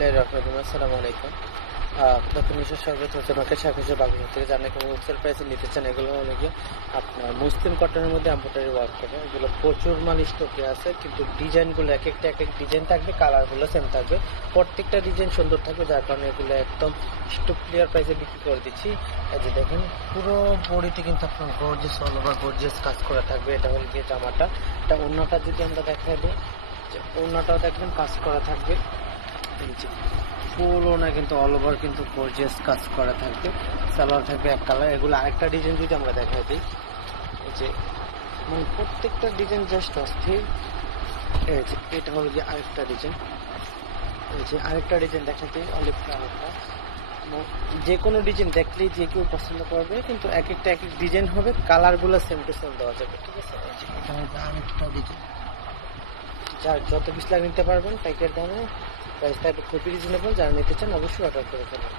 আসসালামু আলাইকুম। আপনাদের নিজস্ব সর্বোচ্চ হচ্ছে মার্কেট শাখা বাগুড়া থেকে জানেন কোনো হোলসেল প্রাইসে নিতে চান, এগুলো হলো গিয়ে আপনার মুসলিম কটনের মধ্যে এমব্রয়ডারি ওয়ার্ক হবে। এগুলো প্রচুর মাল স্টকে আছে, কিন্তু ডিজাইনগুলো এক একটা এক এক ডিজাইন থাকবে, কালারগুলো সেম থাকবে, প্রত্যেকটা ডিজাইন সুন্দর থাকবে, যার কারণে এগুলো একদম স্টক ক্লিয়ার প্রাইসে বিক্রি করে দিচ্ছি। এই যে দেখেন, পুরো বডিতে কিন্তু আপনার গর্জিয়াস অল ওভার গর্জিয়াস কাজ করা থাকবে। এটা হলো গিয়ে জামাটা, এটা ওড়নাটা যদি আমরা দেখাই দিই, যে ওড়নাটাও দেখবেন কাজ করা থাকবে। ফুল ওনা কিন্তু অল ওভার কিন্তু গর্জিয়াস কাজ করা থাকবে, সালোয়ার থাকবে এক কালার। এগুলো আরেকটা ডিজাইন যদি আমরা দেখাই দিই, এই যে মানে প্রত্যেকটা ডিজাইন জাস্ট অস্থির। এই যে এটা হলো যে আরেকটা ডিজাইন, এই যে আরেকটা ডিজাইন দেখাতে অলিভ কালারটা। যে কোনো ডিজাইন দেখলেই যে কেউ পছন্দ করবে, কিন্তু এক একটা এক এক ডিজাইন হবে, কালারগুলো সেম টু সেম দেওয়া যাবে, ঠিক আছে। এই যে এটা হচ্ছে আরেকটা ডিজাইন, যার যত পিস লাগে নিতে পারবেন পাইকারি দামে, প্রাইসটা খুবই রিজনেবল। যারা নিতে চান অবশ্যই অর্ডার করে ফেলুন।